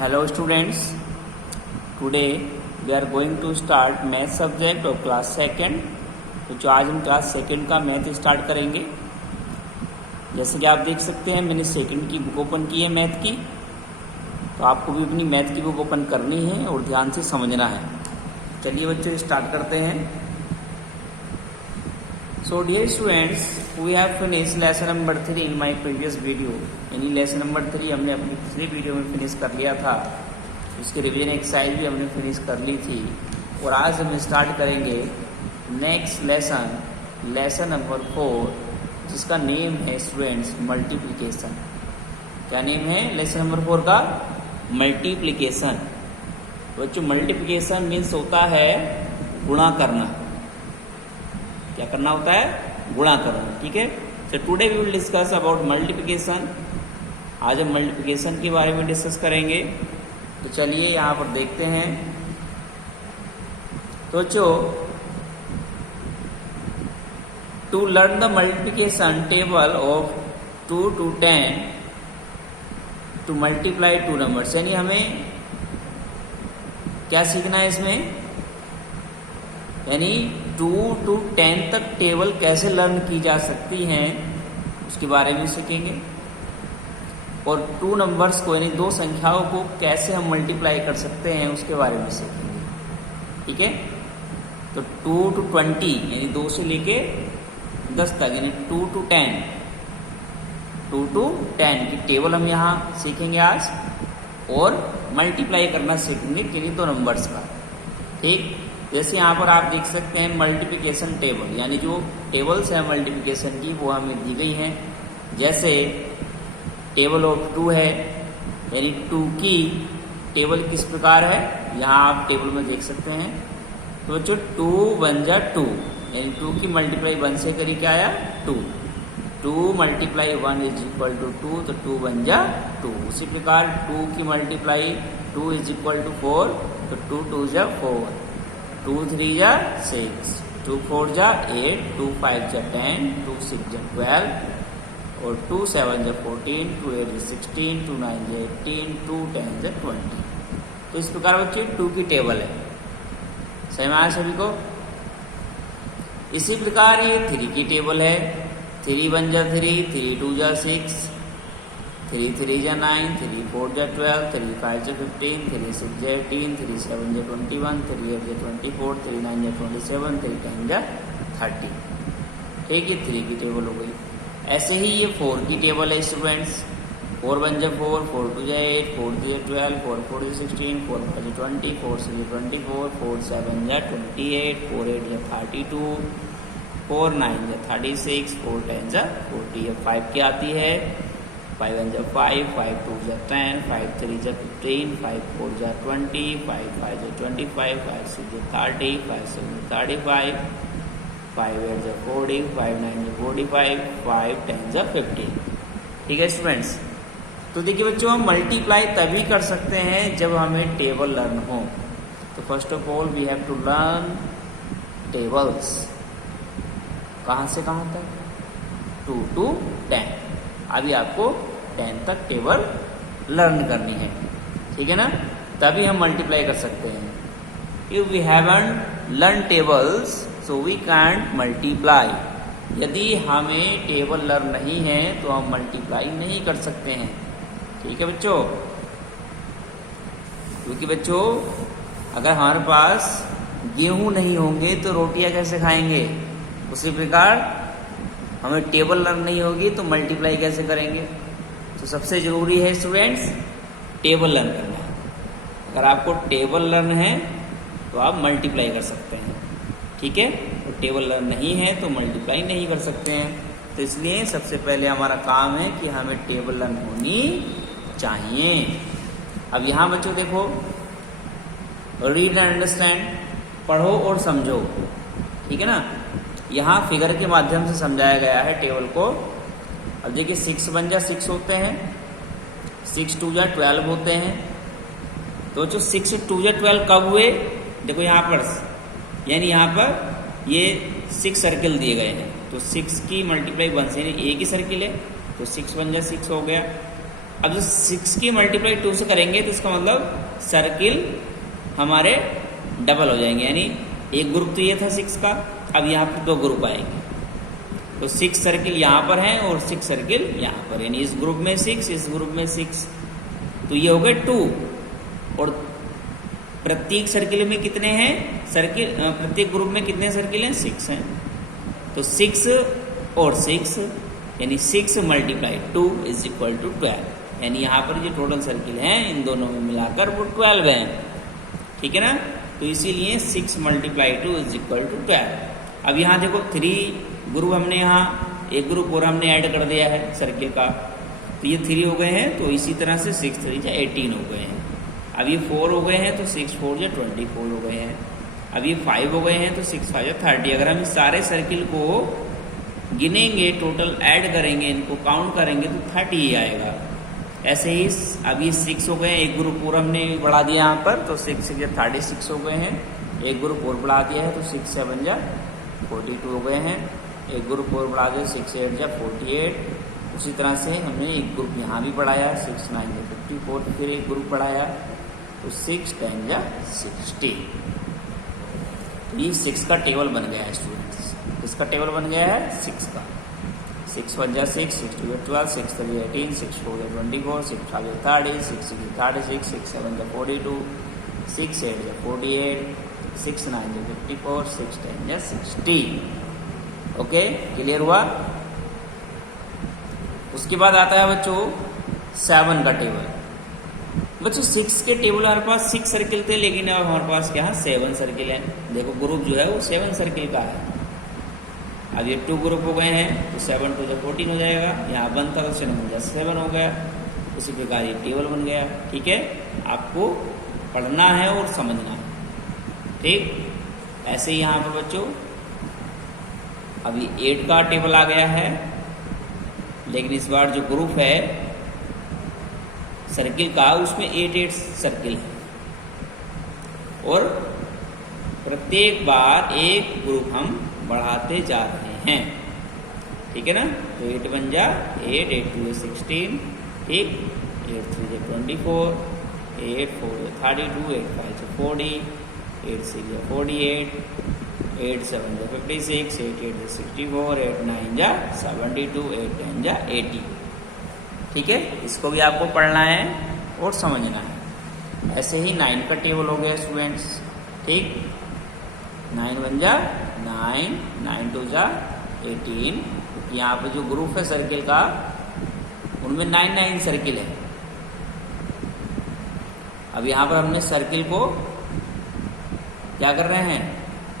Hello students, today we are going to start math subject of class second। तो जो आज हम class second का मैथ स्टार्ट करेंगे। जैसे कि आप देख सकते हैं मैंने सेकंड की बुक ओपन की है मैथ की, तो आपको भी अपनी मैथ की बुक ओपन करनी है और ध्यान से समझना है। चलिए बच्चों स्टार्ट करते हैं। So dear students, we have finished lesson number 3 in my previous video। यानी लेसन नंबर 3 हमने अपनी पिछली वीडियो में फिनिश कर लिया था। उसकी रिवीजन एक्सरसाइज भी हमने फिनिश कर ली थी और आज हम स्टार्ट करेंगे नेक्स्ट लेसन, लेसन नंबर 4, जिसका नेम है स्टूडेंट्स मल्टीप्लिकेशन। क्या नेम है लेसन नंबर 4 का? मल्टीप्लिकेशन। बच्चों मल्टीप्लिकेशन मीन्स होता है गुणा करना। क्या करना होता है? गुणा करना। ठीक है। तो today we will discuss about multiplication. आज हम मल्टीप्लिकेशन के बारे में डिस्कस करेंगे। तो चलिए यहाँ पर देखते हैं। तो जो to learn the multiplication table of 2 to 10 to multiply two numbers, यानी हमें क्या सीखना है इसमें? यानी 2 to 10 तक टेबल कैसे लर्न की जा सकती हैं उसके बारे में सीखेंगे। और 2 नंबर्स को यानी 2 संख्याओं को कैसे हम मल्टीप्लाई कर सकते हैं उसके बारे में सीखेंगे। ठीक है। तो 2 to 20 यानी 2 से लेके 10 तक, यानी 2 to 10, 2 to 10 की टेबल हम यहाँ सीखेंगे आज, और मल्टीप्लाई करना सीखेंगे किन्हीं 2 नंबर्स का। ठीक। जैसे यहाँ पर आप देख सकते हैं मल्टीप्लिकेशन टेबल, यानी जो टेबल्स है मल्टीप्लिकेशन की वो हमें दी गई हैं। जैसे टेबल ऑफ 2 है, यानी 2 की टेबल किस प्रकार है यहाँ आप टेबल में देख सकते हैं। तो बच्चों 2 1 जा 2, यानी 2 की मल्टीप्लाई 1 से करी क्या आया? 2। 2 मल्टीप्लाई 1 इज इक्वल टू 2, तो 2 1 जा 2। उसी प्रकार 2 की मल्टीप्लाई 2 इज इक्वल टू 4, तो 2 2 जा 4, 2 3 जा 6, 2 4 जा 8, 2 5 जा 10, 2 6 जा 12, और 2 7 जा 14, 2 8 जा 16, 2 9 जा 18, 2 10 जा 20। तो इस प्रकार बच्चे 2 की टेबल है। सही में आया सभी को? इसी प्रकार ये 3 की टेबल है। 3 1 जा 3, 3 2 जा 6, 3 3 जा 9, 3 4 जा 12, 3 5 जा 15, 3 6 जा 18, 3 7 जा 21, 3 8 जा 24, 3 9 जा 27, 3 10 जा 30। ठीक है, 3 की टेबल हो गई। ऐसे ही ये 4 की टेबल है स्टूडेंट्स। 4 1 जा 4, 4 2 जा 8, 4 3 जा 12, 4 4 जा 16, 4 5 जा 20, 4 6 जा 24, 4 7 जा 28, 4 8 जा 32, 4 9 जा 36, 4 10 जा 40। अब 5 की आती है। 5 1 जा 5, 5 2 जा 10, 5 3 जा 15, 5 4 जा 20, 5 5 जा 25, 5 6 जा 30, 5 7 जा 35, 5 8 जा 40, 5 9 जा 45, 5 10 जा 50। ठीक है स्टूडेंट्स। तो देखिए बच्चों हम मल्टीप्लाई तभी कर सकते हैं जब हमें टेबल लर्न हो। तो first of all we have to learn tables. कहाँ से कहाँ तक? 2 to 10। अभी आपको 10 तक टेबल लर्न करनी है। ठीक है ना? तभी हम मल्टीप्लाई कर सकते हैं। If we haven't learn tables so we can't multiply. यदि हमें टेबल लर्न नहीं है तो हम मल्टीप्लाई नहीं कर सकते हैं। ठीक है बच्चों? क्योंकि बच्चों अगर हमारे पास गेहूं नहीं होंगे तो रोटियां कैसे खाएंगे? उसी प्रकार हमें टेबल लर्न नहीं होगी तो मल्टीप्लाई कैसे करेंगे? तो सबसे जरूरी है स्टूडेंट्स टेबल लर्न करना। अगर आपको टेबल लर्न है तो आप मल्टीप्लाई कर सकते हैं। ठीक है। तो टेबल लर्न नहीं है तो मल्टीप्लाई नहीं कर सकते हैं। तो इसलिए सबसे पहले हमारा काम है कि हमें टेबल लर्न होनी चाहिए। अब यहाँ बच्चों देखो, रीड एंड अंडरस्टैंड, पढ़ो और समझो। ठीक है ना? यहाँ फिगर के माध्यम से समझाया गया है टेबल को। अब देखिए 6 1 जा 6 होते हैं, 6 2 जा 12 होते हैं। तो जो 6 2 जा 12 कब हुए? देखो यहाँ पर, यानी यहाँ पर ये 6 सर्किल दिए गए हैं। तो 6 की मल्टीप्लाई 1 से, यानी एक ही सर्किल है, तो 6 1 जा 6 हो गया। अब जो 6 की मल्टीप्लाई 2 से करेंगे तो इसका मतलब सर्किल हमारे डबल हो जाएंगे, यानी एक ग्रुप तो ये था 6 का, अब यहाँ पर 2 ग्रुप आएंगे। तो 6 सर्किल यहाँ पर हैं और 6 सर्किल यहाँ पर, यानी इस ग्रुप में 6, इस ग्रुप में 6, तो ये हो गए 2। और प्रत्येक सर्किल में कितने हैं सर्किल, प्रत्येक ग्रुप में कितने सर्किल हैं, 6 हैं। तो 6 और 6 यानी 6 मल्टीप्लाई 2 इज इक्वल टू 12, यानी यहाँ पर जो टोटल सर्किल हैं इन दोनों में मिलाकर वो 12 हैं, ठीक है ना। तो इसीलिए 6 मल्टीप्लाई 2 इज इक्वल टू 12। अब यहाँ देखो 3 ग्रुप हमने यहाँ एक ग्रुप और हमने ऐड कर दिया है सर्किल का, तो ये 3 हो गए हैं। तो इसी तरह से 6 3 जा 18 हो गए हैं। अब ये 4 हो गए हैं तो 6 4 जा 24 हो गए हैं। अब ये 5 हो गए हैं तो 6 5 जा 30। अगर हम इस सारे सर्किल को गिनेंगे, टोटल ऐड करेंगे, इनको काउंट करेंगे तो 30 ही आएगा। ऐसे ही अब ये 6 हो गए हैं, एक ग्रुप और हमने बढ़ा दिया यहाँ पर, तो 6 6 जा 36 हो गए हैं। एक ग्रुप और बढ़ा दिया है तो 6 7 जा 42 हो गए हैं। एक ग्रुप और बढ़ा दिया 6 8 जा 48। उसी तरह से हमने एक ग्रुप यहाँ भी बढ़ाया 6 9 जा 54, फिर एक ग्रुप बढ़ाया तो 6 10 जा 60। ये 6 का टेबल बन गया है स्टूडेंट्स। इसका टेबल बन गया है 6 का। 6 1 जा 6, 6 2 जा 12, 6 3 जा 18, 6 4 जा 24, 6 5 जा 30, 6 6 जा 36, 6 7 जा 42, 6 8 जा 48, 6 9 जा 54, 6 10 जा 60। ओके, क्लियर हुआ। उसके बाद आता है बच्चों 7 का टेबल। बच्चों 6 के टेबल हमारे पास 6 सर्किल थे, लेकिन अब हमारे पास क्या है 7 सर्किल है। देखो ग्रुप जो है वो 7 सर्किल का है। अब ये 2 ग्रुप हो गए हैं तो 7 2 जा 14 हो जाएगा। यहाँ 1 था तो 7 जा 7 हो गया। उसी प्रकार ये टेबल बन गया। ठीक है, आपको पढ़ना है और समझना है। ठीक, ऐसे ही यहाँ पर बच्चों अभी 8 का टेबल आ गया है, लेकिन इस बार जो ग्रुप है सर्किल का उसमें 8 8 सर्किल है और प्रत्येक बार एक ग्रुप हम बढ़ाते जा रहे हैं। ठीक है ना। तो 8 1 जा 8, 8 2 जा 16, ठीक, 8 3 जा 24, 8 4 जा 32, 8 5 जा 40, 8 6 जा 48, 8 7 जा 56, 8 8 जा 64, 8 9 जा 72, 8 10 जा 80। ठीक है, इसको भी आपको पढ़ना है और समझना है। ऐसे ही 9 का टेबल हो गया स्टूडेंट्स। ठीक, 9 1 जा 9, 9 2 जा 18। यहाँ पे जो ग्रुप है सर्किल का उनमें 9 9 सर्किल है। अब यहाँ पर हमने सर्किल को क्या कर रहे हैं,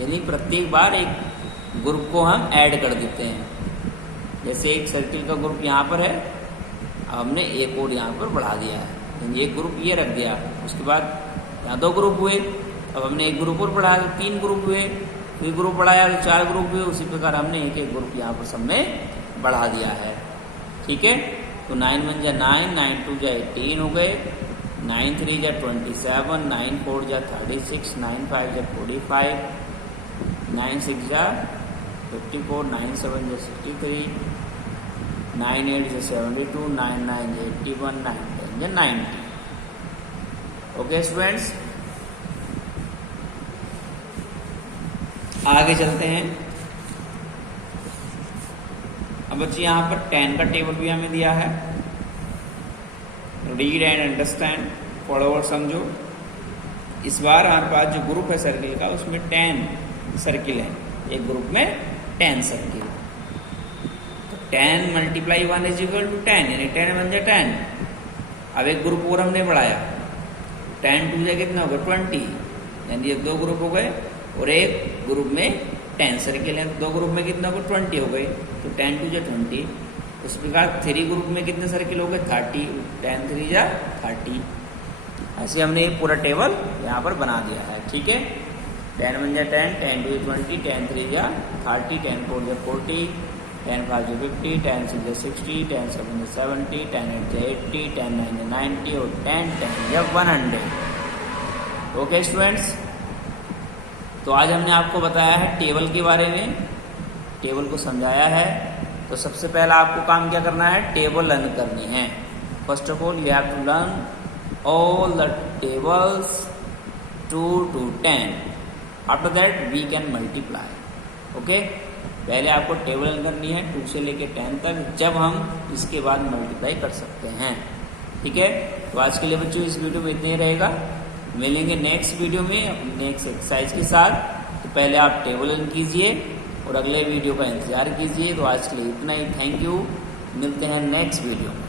यानी प्रत्येक बार एक ग्रुप को हम ऐड कर देते हैं। जैसे एक सर्किल का ग्रुप यहाँ पर है, अब हमने एक और यहाँ पर बढ़ा दिया है, यानी एक ग्रुप ये रख दिया। उसके बाद यहाँ 2 ग्रुप हुए, अब हमने एक ग्रुप और बढ़ाया तो 3 ग्रुप हुए, फिर ग्रुप बढ़ाया तो 4 ग्रुप हुए। उसी प्रकार हमने एक एक ग्रुप यहाँ पर सब में बढ़ा दिया है। ठीक है, तो 9 1 जा 9, 9 2 जा 18 हो गए, 9 3 जा 27, 9 4 जा 36, 9 5 जा 45, 9 6 जा 54, 9 7 जा 63, 9 8 जा 72, 9 9 जा 81, 9 10 जा 90। ओके स्टूडेंट्स, आगे चलते हैं। अब बच्चे यहाँ पर 10 का टेबल भी हमें दिया है। रीड एंड अंडरस्टैंड, पढ़ो और समझो। इस बार हमारे पास जो ग्रुप है सर्किल का उसमें 10 सर्किल है। एक ग्रुप में 10 सर्किल, तो 10 मल्टीप्लाई 1 इज इक्वल टू 10, यानी 10 1 जा 10। अब एक ग्रुप और हमने बढ़ाया, 10 2 जा कितना होगा 20, यानी ये 2 ग्रुप हो गए और एक ग्रुप में 10 सर्किल है। 2 ग्रुप में कितना होगा 20 हो गए, तो 10 2 जा 20। उस प्रकार 3 ग्रुप में कितने सर्किल हो गए 30, 10 3 जा 30। ऐसे हमने ये पूरा टेबल यहाँ पर बना दिया है। ठीक है, 10 1 जा 10, 10 2 जा 20, 10 3 जा 30, 10 4 जा 40, 10 5 जा 50, 10 6 जा 60, 10 7 जा 70, 10 8 जा 80, 10 9 जा 90 और 10 10 जा 100। ओके स्टूडेंट्स, तो आज हमने आपको बताया है टेबल के बारे में, टेबल को समझाया है। तो सबसे पहला आपको काम क्या करना है, टेबल लर्न करनी है। First of all you have to learn all the tables 2 to 10. After that we can multiply. Okay? पहले आपको टेबल लर्न करनी है 2 से लेके 10 तक, जब हम इसके बाद मल्टीप्लाई कर सकते हैं। ठीक है, तो आज के लिए बच्चों इस वीडियो में इतना ही रहेगा। मिलेंगे नेक्स्ट वीडियो में नेक्स्ट एक्सरसाइज के साथ। तो पहले आप टेबल लर्न कीजिए और अगले वीडियो का इंतजार कीजिए। तो आज के लिए इतना ही। थैंक यू, मिलते हैं नेक्स्ट वीडियो में।